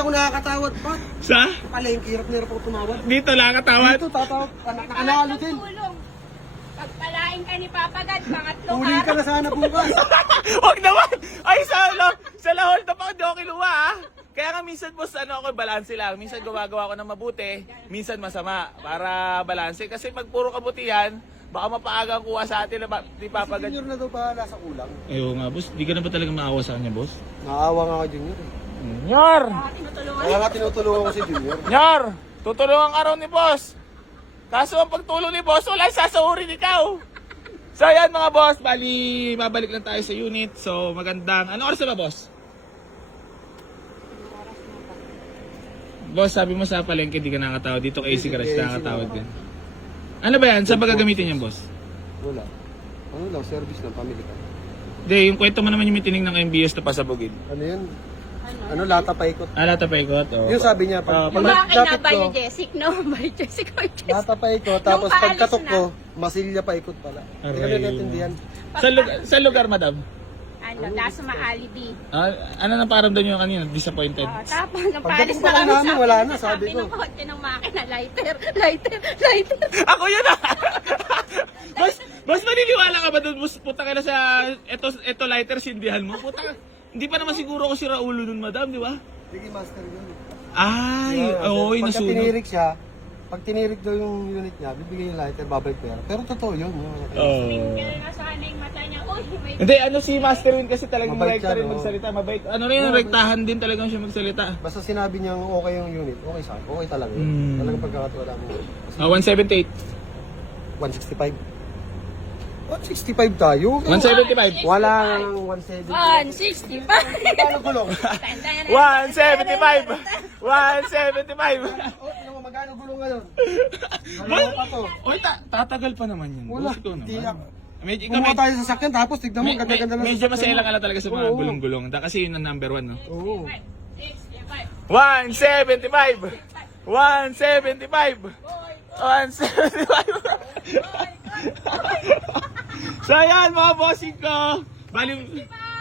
ako nakakatawad pa. Sa? Palengke, hirap na hirap ako tumawad. Dito lang katawad. Dito, tatawad. Nakanalo din. Pagpalain ka ni Papa God, pangatlong Huli ka na sana bukas. Huwag naman! Ay, sa lahol na pa, hindi ako kinuha, ha? Kaya nga minsan, boss, ako, balanse lang. Minsan gumagawa ko ng mabuti, minsan masama. Para balanse. Kasi pag puro kabutihan, baka mapaaga ang kuha sa atin na di Si papagad. Junior na daw bahala sa kulang. Ayaw nga, boss. Di ka na ba talaga maawa sa kanya, boss? Naawa nga ako, Junior. Nyor! Kaya nga tinutulungan ko si Junior. Nyor! Tutulungan ka raw ni boss. Kaso ang pagtulong ni boss, wala sasahurin ikaw. So ayan mga boss, bali mabalik lang tayo sa unit. So magandang, ano oras na ba boss? Boss, sabi mo sa palengke di ka nakatawad. Dito kay AC Garage nakatawad din. Ano ba yan? Saan ba gagamitin yan boss? Wala. Ano lang, service ng pamilya ka. Hindi, yung kwento mo naman yung meeting ng MBS na pasabugin. Ano yun? Ano, lata pa ikot. Lata pa ikot. Oh. Yung sabi niya, pag Yung mga jacket kinabay ko, ni Jessic, no? By Jessic or Jessic. lata pa ikot, tapos Nung paalis pagkatok na. ko, masilya pa ikot pala. Hindi ka Aray. naiintindihan. Sa lugar, madam? Ano, Dasma Alibi. Ano nang paramdam nyo kanina? Disappointed? Tapos, nung Pagdating paalis pa na lang kami namin, wala na, sabi ko. ng konti ng makina, lighter. Ako yun ah! Boss, maniniwala ka ba doon? Boss, puta ka na sa eto lighter, sindihan mo. Puta ka. Hindi pa naman siguro ako si Raulo nun, madam, di ba? Sige, master yun. Ay, oo, Pagka nasunog. tinirik siya, pag tinirik daw yung unit niya, bibigay yung lighter, babalik pera. Pero totoo yun. Oo. Kaya nga sana yung mata niya, uy, may Hindi, ano si Master Win kasi talagang Mabait rekta siya, rin no? magsalita. Mabait. Ano rin, Oo, rektahan din talagang siya magsalita. Basta sinabi niyang okay yung unit, okay sa akin. Okay talaga yun. Mm. Talagang pagkakatiwala mo. Kasi 178. 165. 165 tayo. 175. Wala nang 170. 165. Magkano gulong? 175. 175. Tingnan mo, magkano gulong ngayon? Dalawa pa to. Oy, tatagal pa naman yun. Wala. Boss, ikaw Di naman. ako. Medyo, ikaw, Kumuha tayo sa sakyan, tapos tignan mo, ganda-ganda lang. medyo masailang ka lang talaga sa mga Oo. gulong-gulong. Kasi yun ang number 1, no? Oo. 175. 175. 175. So ayan mga bossing ko,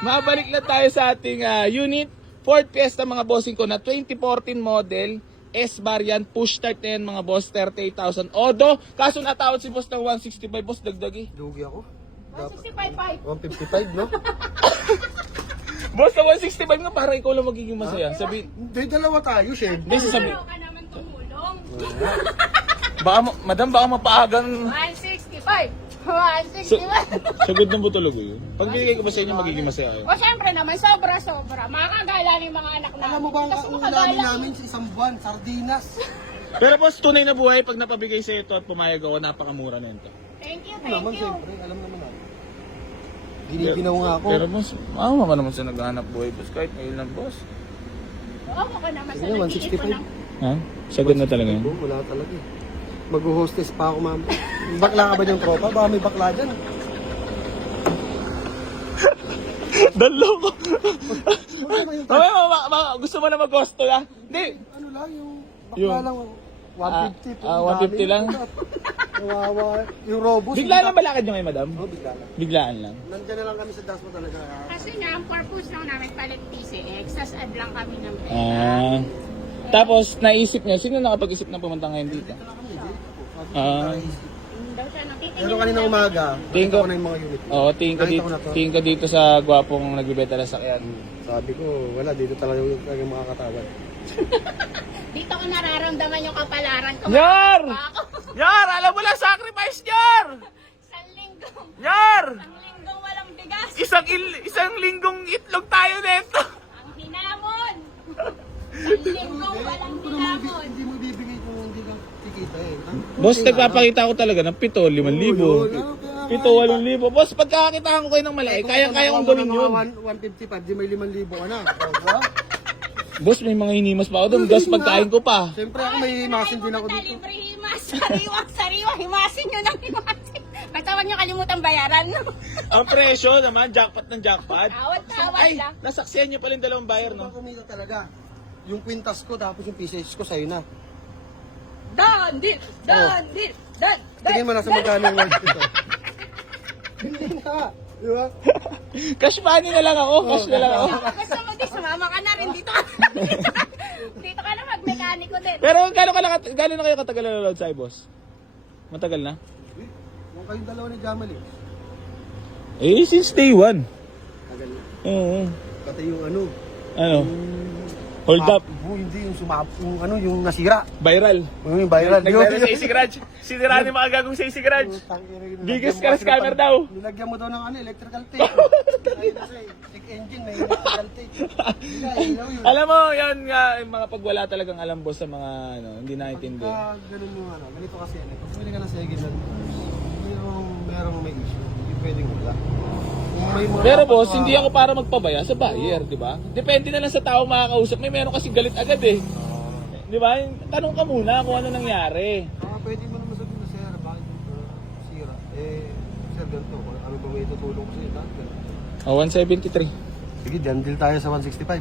mabalik na tayo sa ating unit. Ford Fiesta mga bossing ko na 2014 model, S-variant, push start na yan mga boss, 38,000. Odo, kaso natawad si boss ng 165, boss dagdagi. Lugi ako. 165. 155, no? Boss na 165 nga para ikaw lang magiging masaya. Sabi, Hindi, dalawa tayo, Shed. hindi sasabi. Ano ka naman tumulong? Baka, madam, baka mapaagang 165. 165. sagod ng butulog yun. Pag binigay ko ba sa inyo, magiging masaya yun. O syempre naman, sobra-sobra. Makakagala ni mga anak namin. Alam mo ba ang Kasi ulamin makagala namin sa isang buwan? Sardinas. Pero boss, tunay na buhay, pag napabigay sa ito at pumayag ako, napakamura na ito. Thank you, Ano thank naman, you. siyempre, alam naman natin. Giniginaw nga ako. Pero boss, mama naman sa naghahanap buhay, boss. Kahit ngayon lang, boss. Oo, ka naman sa Sige, nag-iipon 165. ng... Ha? Sagod na talaga yun. Oo, wala talaga eh. Mag-hostess pa ako, ma'am. Bakla ka ba yung tropa? Baka may bakla dyan. Dalo ko. Ano naman yung Gusto mo na mag-gusto na? Hindi. ano lang, yung bakla Yung- lang. 150. 150 lang? Kawawa. Yung robust. Bigla lang balakad nyo ngayon, madam? Oo, bigla lang. Biglaan lang. Nandiyan na lang kami sa Dasmo talaga. Kasi nga, ang purpose lang namin palit PCX, sas-add lang kami ng pera. Tapos, naisip nyo, sino nakapag-isip na pumunta ngayon dito? Daw siya nakikinig. Pero kanina umaga, Tingin nakita ko- ko na yung mga unit. Oo, tingin ko Nakita ko na to. tingin ko dito sa gwapong nagbibenta ng sakyan. Sabi ko, wala, dito talaga yung makakatawad. Dito ko nararamdaman yung kapalaran ko. Nyar! Pa ako. Nyar! Alam mo lang, sacrifice, Nyar! Isang linggong. Nyar! Isang linggong walang bigas. Isang linggong itlog tayo nito. Ang hinamon. Isang linggong walang hinamon. Hindi mo bibigay kung hindi ka kikita eh. Boss, nagpapakita ko talaga ng 7, 5,000. 7, 8,000. Boss, pagkakakitaan ko kayo ng malaki, kaya kong gawin yun. 155, di may 5,000 ka na. O, diba? Boss, may mga hinimas pa ako doon. Gas pagkain ko pa. Siyempre ako may himasin din ako Pumunta, dito. libre himas. Sariwa. Himasin nyo ng himasin. Basta nyo kalimutan bayaran. Ang presyo naman, jackpot ng jackpot. Tawad Ay, lang. nasaksiyan nyo pala yung dalawang buyer, no? Kumita talaga. Yung kwintas ko tapos yung PCH ko sa'yo na. Dan, dit. Tingin mo na sa magkano yung worth ito. Hindi na. Di ba? Cash money na lang ako, cash na lang ako. Gusto mo di, sumama ka na rin dito. Pero gano'n na kayo katagal nanonood sa iBoss? Matagal na? Kung kayong dalawa ni Jamal eh. Eh, since day one. Tagal na. Oo. Pati yung ano. Ano? Hold up. Hindi yung yung nasira. Viral. Yung viral. Nag-viral sa AC Garage. Sinira ni mga gagong sa AC Garage. Biggest crash camera daw. Nilagyan mo daw ng electrical tape. Ayun na siya, check engine, may electrical tape. Ilaw yun. Alam mo, yan nga, yung mga pagwala talagang alam boss sa mga hindi naintindihan. Pagka ganun yung ganito kasi yan eh. Pag bumili ka ng second hand, merong may issue. Hindi pwedeng wala. Kung may mga Pero boss, kapwa- hindi ako para magpabaya sa buyer, di ba? Depende na lang sa tao makakausap. May meron kasi galit agad eh. Di ba? Tanong ka muna kung ano nangyari. Pwede mo naman sabihin na sir, bakit sira? Sir, ganito. Ano ba may tutulong ko sa'yo? Oh, 173. Sige, dyan deal tayo sa 165.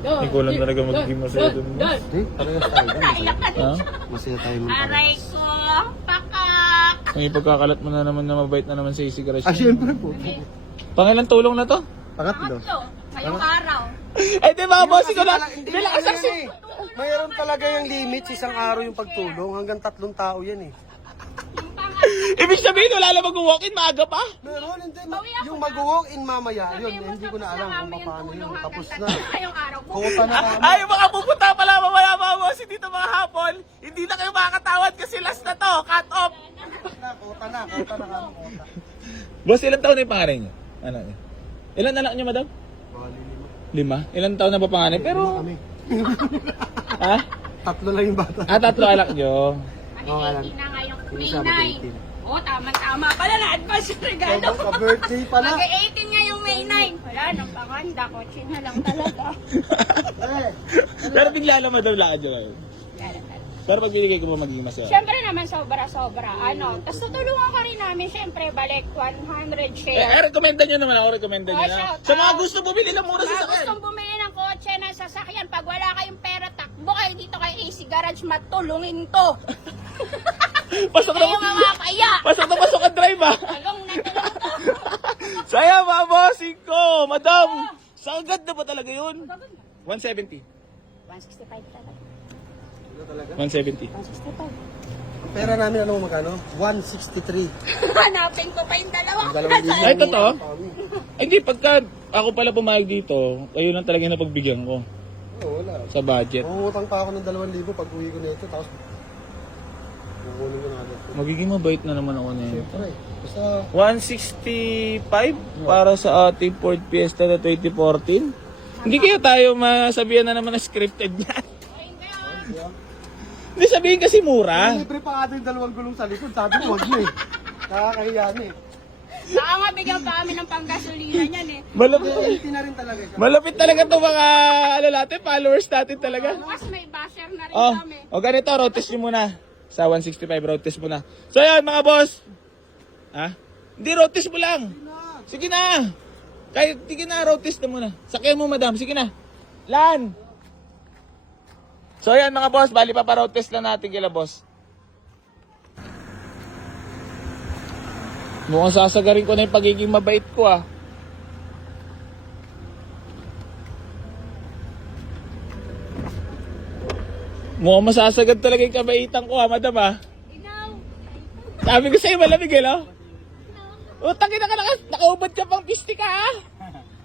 Hindi ko lang talaga magiging masaya dun. Hindi, parehas tayo. Ha? Masaya tayo ng Aray parehas. ko, pakak. May pagkakalat mo na naman na mabait na naman sa AC Garage. Siyempre po. Pangilang tulong na to? Pangatlo. Pangatlo, ngayong araw. Eh di ba boss, ikaw na. Hindi Bilang ano asaksi. yan eh. Mayroon talaga yung limit sa isang araw yung pagtulong. Hanggang 3 tao yan eh. Yung pangatlo, Ibig sabihin, wala na mag-walk-in, maaga pa. Meron, hindi. Yung mag-walk in mamaya, yun. sabi mo, Hindi ko na tapos alam namin kung yung paano tulong yun. hanggang Tapos na. ngayong araw. Kuta na kami. Ay, mga pupunta pala mamaya mga boss, dito mga hapon. Hindi na kayo makakatawad kasi last na to, cut off. Kuta na kami. Kuta. Boss, ilang taon na yung panganay niyo? Ano? Ilan anak niyo, madam? Bali 5. Ilang taon na pa panganay? Pero, kami. ha? 3 lang yung bata. 3 anak niyo. Mag-18 na ngayong Yung May isa, 9. mag-18. Oo, tama pala na advance yung regalo. Ka-birthday pala. Mag-18 ngayong May 9. Wala nang panganda, kotse na lang talaga. Pero bigla lang madam lakad niyo kayo. Pero pag binigay ko mo magiging masaya. Siyempre naman sobra-sobra. Tapos tutulungan ka rin namin, siyempre, balik 100 share. Rekomenda nyo naman ako, rekomenda nyo Oh, na. shout Sa mga out. gusto bumili ng mura sa Mga sakyan. gustong bumili ng kotse ng sasakyan, pag wala kayong pera, takbo kayo dito kay AC Garage, matulungin to. Pasok na Kayo mga kaya. pasok ang drive ah. Talong na talong to. Saya mga bossing ko, madam. Sagad na ba talaga yun? 170. 165 talaga. 170. 165. Ang pera namin ano magkano? 163. Hanapin ko pa yung dalawa. Ay, totoo? Ay, hindi, pagka ako pala pumayag dito, kayo lang talaga na pagbigyan ko Oo, wala. sa budget. Mangungutang pa ako ng 2,000 pag uwi ko nito, tapos kukunin ko na agad. Magiging mabait na naman ako na yun. Siyempre, basta 165 para sa ating Ford Fiesta na 2014. Hindi kayo tayo masabihan na naman na scripted yan. Hindi sabihin kasi mura. libre pa nga yung 2 gulong sa likod, sabi ko wag mo eh. Nakakahiya na eh. Baka nga bigyan pa kami ng panggasolina niyan eh. Malapit, 80 na rin talaga siya. malapit talaga itong mga natin, followers natin talaga. Bukas may basher na rin Oh, kami. o ganito, road test nyo muna. Sa 165, road test muna. So yan mga boss. Ha? Hindi, road test mo lang. Sige na. Kahit, sige na, road test na muna. Sakyan mo madam, sige na. Lan. So yan mga boss, bali pa road test lang natin kila boss. Mukhang sasagarin ko na yung pagiging mabait ko ah. Mukhang masasagad talaga yung kabaitan ko ha, madam ha. Ikaw. Sabi ko sa'yo, malamig eh, no? Utang ina ka, nakaubad ka pang pisti ka ha?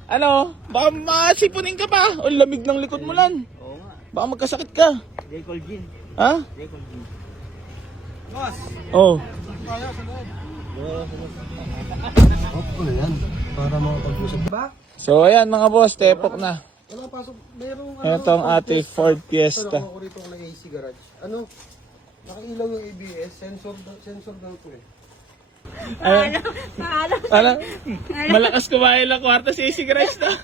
Ano? Baka masipunin ka pa. O, lamig ng likod mo lan. Oo nga. Baka magkasakit ka. Jaycol Gin. Ha? Jaycol Gin. Boss! Oh. Kaya sa loob. Opo na yan. Para makapag-usap. Ba? So ayan mga boss, tepok na. Wala pasok. Merong Ito ang ating Ford Fiesta. Ano ako rito ng AC garage. Ano? Nakailaw yung ABS. Sensor daw to eh. Paano? Ano? Malakas kumain lang kwarta si AC Garage na.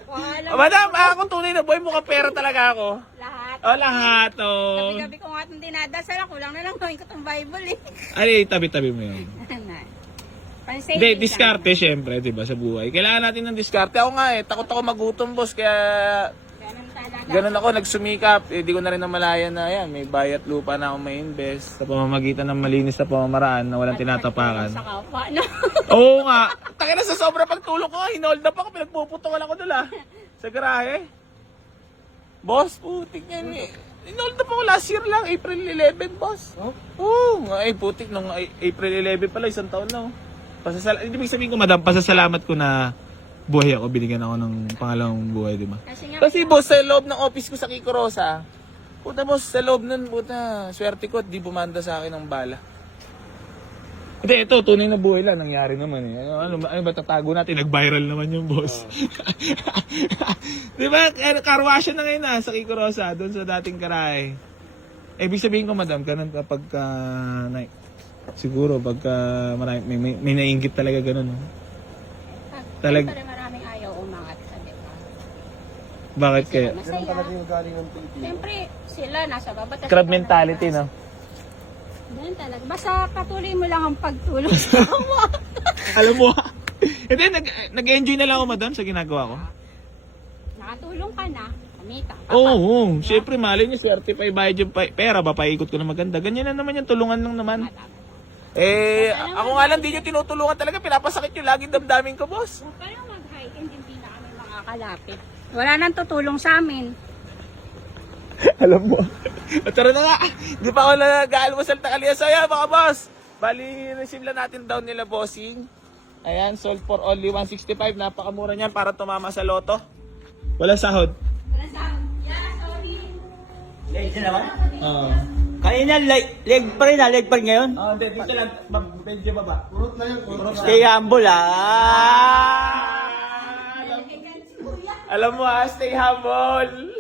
Madam, ako tunay na boy, mukhang pera talaga ako. Lahat. O, lahat o. Gabi-gabi ko nga itong dinadasal. Kulang na lang gawin ko itong Bible eh. Ay, tabi-tabi mo yun. Pansay. Hindi, diskarte syempre, di ba, sa buhay. Kailangan natin ng diskarte. Ako nga takot ako magutom, boss, kaya Ganun talaga. ganun ako, nagsumikap. Di ko na rin namalayan na yan. May bayat lupa na ako may invest sa pamamagitan ng malinis na pamamaraan na walang tinatapakan. Sa kapwa, no? Oo nga. Taka na sa sobra pagtulog ko, hinold up ako, pinagpuputukan ako doon Sa garahe. Boss, putik yan eh. Inold up ako last year lang, April 11, boss. Oh? Oo, ay putik nung April 11 pala, isang taon na. Ibig sabihin ko, madam, pasasalamat ko na buhay ako, binigyan ako ng pangalawang buhay, di ba? Kasi boss, sa loob ng office ko sa Kiko Rosa, puta boss, sa loob nun, puta, swerte ko at di bumanda sa akin ng bala. Hindi, ito, tunay na buhay lang, nangyari naman eh. Ano ba tatago natin? Nag-viral naman yung boss. Di ba, karwasya na ngayon sa Kiko Rosa, doon sa dating karahe. Ibig sabihin ko, madam, ganun kapag siguro pagka marami, may nainggit talaga ganun. No? Siyempre maraming ayaw umangat sa diba? Bakit kaya? Ganun talaga yung galing ng Pilipino. Siyempre, sila nasa baba. tas Crab ikaw mentality, nasa no? taas. Ganun talaga. Basta patuloy mo lang ang pagtulong sa mo. Alam mo, hindi, nag-enjoy na lang ako, madam, sa ginagawa ko. Nakatulong ka na. Kumita. Oo, syempre, mali niyo, swerte pa ibayad yung pera, ba, paikot ko na maganda. Ganyan na naman yung tulungan lang naman. Ako nga lang, di nyo tinutulungan talaga, pinapasakit yung laging damdamin ko, boss. Huwag ka lang mag-high-end, hindi na kami makakalapit. Wala nang tutulong sa amin. Alam mo. Tara na nga. Hindi pa ako nag-aalmusal na kaliyasaya, mga boss. Bali, receive lang natin down nila, bossing. Ayan, sold for only 165. Napakamura niyan para tumama sa loto. Walang sahod. Wala sa amin. Yeah, sorry. Leg na naman? Oo. Kanina, leg pa rin leg pa rin ngayon. Hindi. Dito lang. Medyo baba. Kurot na yun, kurot na. Stay humble Alam mo stay humble.